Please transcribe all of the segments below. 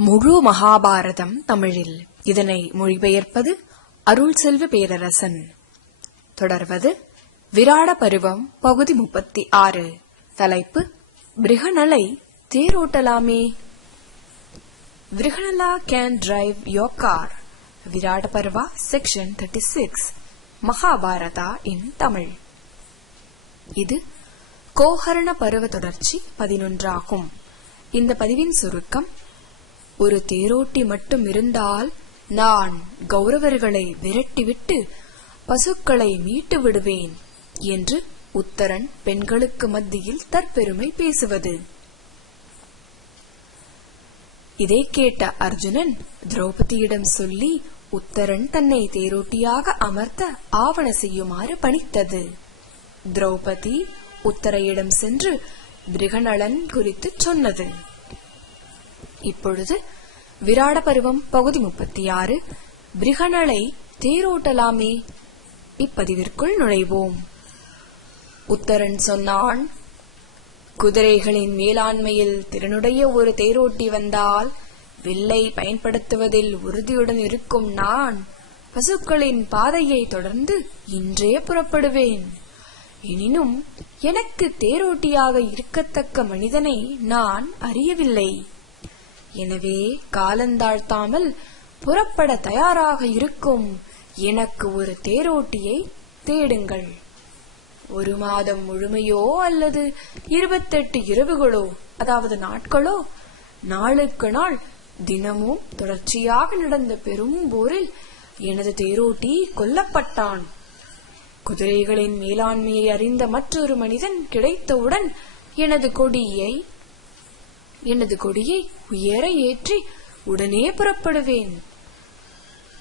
முழு மகாபாரதம் தமிழில். இதனை மொழிபெயர்ப்பது அருள் செல்வ பேரரசன். தொடர்வது விராட பருவம் பகுதி முப்பத்தி ஆறு. தலைப்பு Brihannala தேரோட்டலாமே? Brihannala can drive your car. Virata Parva? Section thirty six. Mahabharata? In Tamil. இது கோஹரண பருவ தொடர்ச்சி பதினொன்றாகும். இந்த பதிவின் சுருக்கம் ஒரு தேரோட்டி மட்டும் இருந்தால் நான் கௌரவர்களை விரட்டிவிட்டு பசுக்களை மீட்டு விடுவேன் என்று உத்தரன் பெண்களுக்கு மத்தியில் தற்பெருமை பேசுவது. இதை கேட்ட அர்ஜுனன் திரௌபதியிடம் சொல்லி உத்தரன் தன்னை தேரோட்டியாக அமர்த்த ஆவண செய்யுமாறு பணித்தது. திரௌபதி உத்தரையிடம் சென்று பிருகநளன் குறித்து சொன்னது. இப்பொழுது விராட பருவம் பகுதி முப்பத்தி ஆறு பிருகநளை தேரோட்டலாமே. இப்பதிவிற்குள் நுழைவோம். உத்தரன் சொன்னான் குதிரைகளின் மேலாண்மையில் திறனுடைய ஒரு தேரோட்டி வந்தால் வில்லை பயன்படுத்துவதில் உறுதியுடன் இருக்கும் நான் பசுக்களின் பாதையை தொடர்ந்து இன்றே புறப்படுவேன். எனினும் எனக்கு தேரோட்டியாக இருக்கத்தக்க மனிதனை நான் அறியவில்லை. எனவே காலந்தாழ்த்தாமல் புறப்பட தயாராக இருக்கும். எனக்கு ஒரு தேரோட்டியை தேடுங்கள். ஒரு மாதம் முழுமையோ அல்லது இருபத்தெட்டு இரவுகளோ அதாவது நாட்களோ நாளுக்கு நாள் தினமும் தொடர்ச்சியாக நடந்த பெரும் போரில் எனது தேரோட்டி கொல்லப்பட்டான். குதிரைகளின் மேலாண்மையை அறிந்த மற்றொரு மனிதன் கிடைத்தவுடன் எனது கொடியை எனது கொடியை உயர ஏற்றி உடனே புறப்படுவேன்.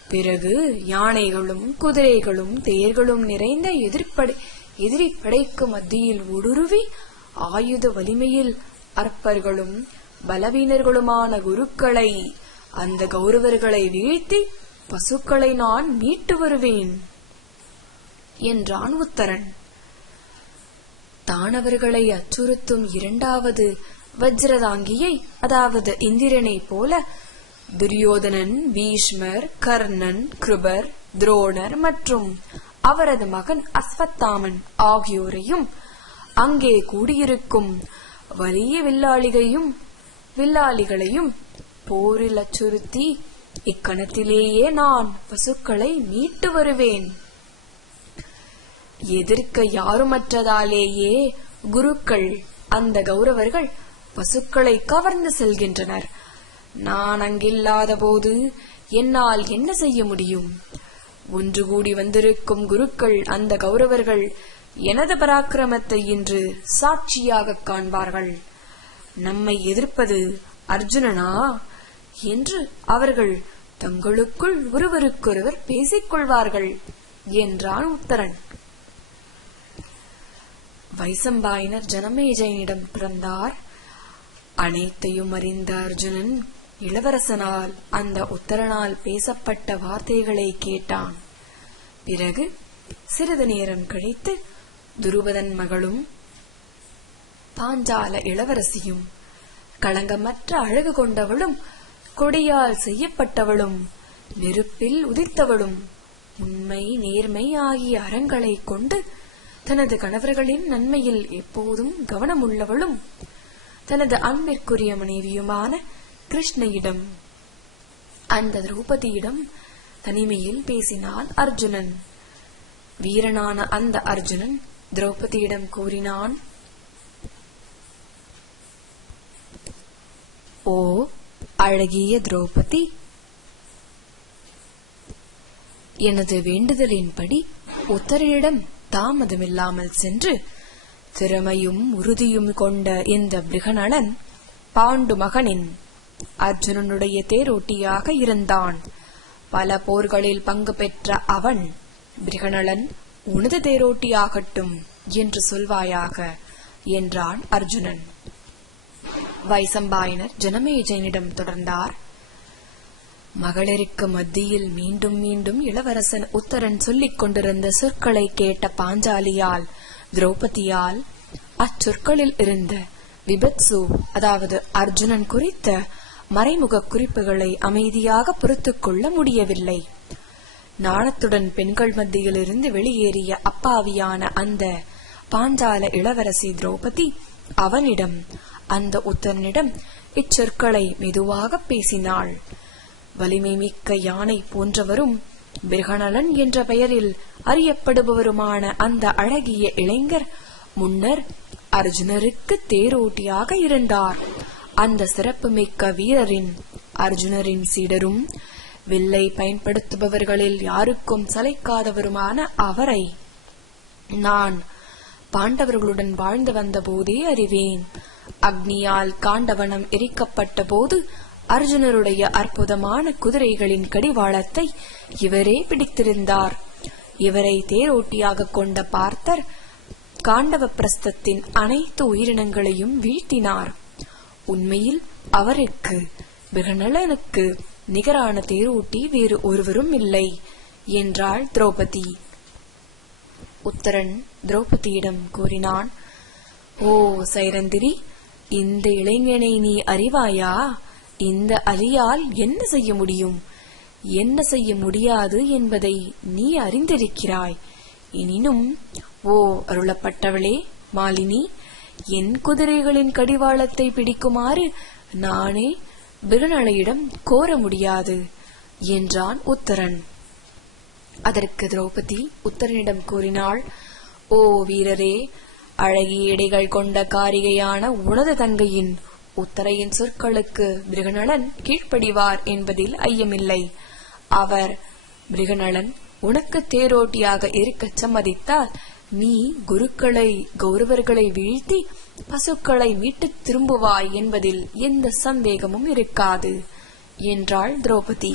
பிறகு யானைகளும் குதிரைகளும் தேர்களும் நிறைந்த எதிர்ப்படை எதிரி படைக்கு மத்தியில் ஊடுருவி ஆயுத வலிமையில் அற்பர்களும் பலவீனர்களுமான குருக்களை அந்த கௌரவர்களை வீழ்த்தி பசுக்களை நான் மீட்டு வருவேன் என்றான் உத்தரன். தானவர்களை அச்சுறுத்தும் இரண்டாவது வஜ்ரதாங்கியை அதாவது இந்திரனை போல துரியோதனன் பீஷ்மர் கர்ணன் கிருபர் துரோணர் மற்றும் அவரது மகன் அஸ்வத்தாமன் ஆகியோரையும் அங்கே கூடியிருக்கும் வலிய வில்லாளிகையும் வில்லாளிகளையும் போரில் அச்சுறுத்தி இக்கணத்திலேயே நான் பசுக்களை மீட்டு வருவேன். எதிர்க்க யாருமற்றதாலேயே குருக்கள் அந்த கௌரவர்கள் பசுக்களை கவர்ந்து செல்கின்றனர். நான் அங்கில்லாத போது என்னால் என்ன செய்ய முடியும்? ஒன்று கூடி வந்திருக்கும் குருக்கள் அந்த கௌரவர்கள் எனது பராக்கிரமத்தை இன்று சாட்சியாக காண்பார்கள். நம்மை எதிர்ப்பது அர்ஜுனனா? என்று அவர்கள் தங்களுக்குள் ஒருவருக்கொருவர் பேசிக் கொள்வார்கள் என்றான் உத்தரன். வைசம்பாயினர் ஜனமேஜயனிடம் பிறந்தார். அனைத்தையும் அறிந்த அர்ஜுனன் இளவரசனால் அந்த உத்தரனால் பேசப்பட்ட வார்த்தைகளை கேட்டான். பிறகு சிறிது நேரம் கழித்து துருபதன் மகளும் பாஞ்சால இளவரசியும் களங்கமற்ற அழகு கொண்டவளும் கொடியால் செய்யப்பட்டவளும் நெருப்பில் உதித்தவளும் உண்மை நேர்மை ஆகிய அறங்களை கொண்டு தனது கணவர்களின் நன்மையில் எப்போதும் கவனமுள்ளவளும். தனது அன்பிற்குரிய மனைவியுமான கிருஷ்ணையிடம் அந்த திரௌபதியிடம் தனிமையில் பேசினான் அர்ஜுனன். வீரனான அந்த அர்ஜுனன் திரௌபதியிடம் கூறினான் ஓ அழகிய திரௌபதி! எனது வேண்டுதலின்படி உத்தரனிடம் தாமதமில்லாமல் சென்று திறமையும் உறுதியும் கொண்ட இந்த பிருகநளன் பாண்டு மகனின் அர்ஜுனனுடைய தேரோட்டியாக இருந்தான். பல போர்களில் பங்கு பெற்ற அவன் பிருகநளன் உனது தேரோட்டியாகட்டும் என்று சொல்வாயாக என்றான் அர்ஜுனன். வைசம்பாயனர் ஜனமேஜனிடம் தொடர்ந்தார். மகளிருக்கு மத்தியில் மீண்டும் மீண்டும் இளவரசன் உத்தரன் சொல்லிக் கொண்டிருந்த சொற்களை கேட்ட பாஞ்சாலியால் திரௌபதியால் அச்சொற்களில் இருந்த விபத்சு அதாவது அர்ஜுனன் குறித்த மறைமுக குறிப்புகளை அமைதியாக பொறுத்துக் கொள்ள முடியவில்லை. நாணத்துடன் பெண்கள் மத்தியிலிருந்து வெளியேறிய அப்பாவியான அந்த பாஞ்சால இளவரசி திரௌபதி அவனிடம் அந்த உத்தரனிடம் இச்சொற்களை மெதுவாக பேசினாள். வலிமை மிக்க யானை போன்றவரும் மிருகநலன் என்ற பெயரில் அறியப்படுபவருமான அந்த அழகிய இளைஞர் முன்னர் அர்ஜுனருக்கு தேரோட்டியாக இருந்தார். அந்த சிறப்புமிக்க வீரரின் அர்ஜுனரின் சீடரும் வில்லை பயன்படுத்துபவர்களில் யாருக்கும் சளைக்காதவருமான அவரை நான் பாண்டவர்களுடன் வாழ்ந்து வந்த போதே அறிவேன். அக்னியால் காண்டவனம் எரிக்கப்பட்ட போது அர்ஜுனருடைய அற்புதமான குதிரைகளின் கடிவாளத்தை இவரே பிடித்திருந்தார். இவரை தேரோட்டியாக கொண்ட பார்த்தர் காண்டவ பிரஸ்தத்தின் அனைத்து உயிரினங்களையும் வீழ்த்தினார். உண்மையில் அவருக்கு மிகநலனுக்கு நிகரான தேரோட்டி வேறு ஒருவரும் இல்லை என்றாள் திரௌபதி. உத்தரன் திரௌபதியிடம் கூறினான் ஓ சைரந்திரி இந்த இளைஞனை நீ அறிவாயா? இந்த அலியால் என்ன செய்ய முடியும்? என்ன செய்ய முடியாது என்பதை நீ அறிந்திருக்கிறாய். எனினும் ஓ அருளப்பட்டவளே மாலினி என் குதிரைகளின் கடிவாளத்தை பிடிக்குமாறு நானே பிருநளையிடம் கோர முடியாது என்றான் உத்தரன். அதற்கு திரௌபதி உத்தரனிடம் கூறினாள் ஓ வீரரே அழகிய இடைகள் கொண்ட காரிகையான உனது தங்கையின் உத்தரையின் சொற்களுக்கு பிருகநலன் கீழ்ப்படிவார் என்பதில் ஐயமில்லை. அவர் பிருகநலன் உனக்கு தேரோட்டியாக இருக்கச் சம்மதித்தால் நீ குருக்களை கௌரவர்களை வீழ்த்தி பசுக்களை மீட்டுத் திரும்புவாய் என்பதில் எந்த சந்தேகமும் இருக்காது என்றாள் திரௌபதி.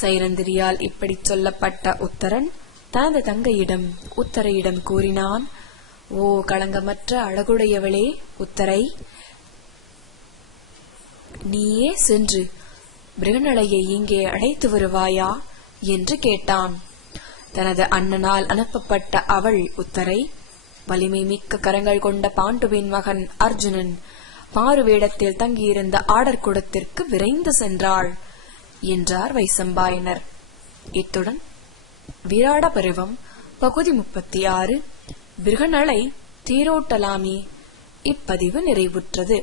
சைரந்திரியால் இப்படி சொல்லப்பட்ட உத்தரன் தனது தங்கையிடம் உத்தரையிடம் கூறினான் ஓ களங்கமற்ற அழகுடையவளே உத்தரை நீயே சென்று மிருகநலையை இங்கே அழைத்து வருவாயா? என்று கேட்டான். தனது அண்ணனால் அனுப்பப்பட்ட அவள் உத்தரை வலிமை மிக்க கரங்கள் கொண்ட பாண்டுவின் மகன் அர்ஜுனன் மாறுவேடத்தில் தங்கியிருந்த ஆடற்குடத்திற்கு விரைந்து சென்றாள் என்றார் வைசம்பாயனர். இத்துடன் விராட பருவம் பகுதி முப்பத்தி ஆறு பிருகநலை தீரோட்டலாமி. இப்பதிவு நிறைவுற்றது.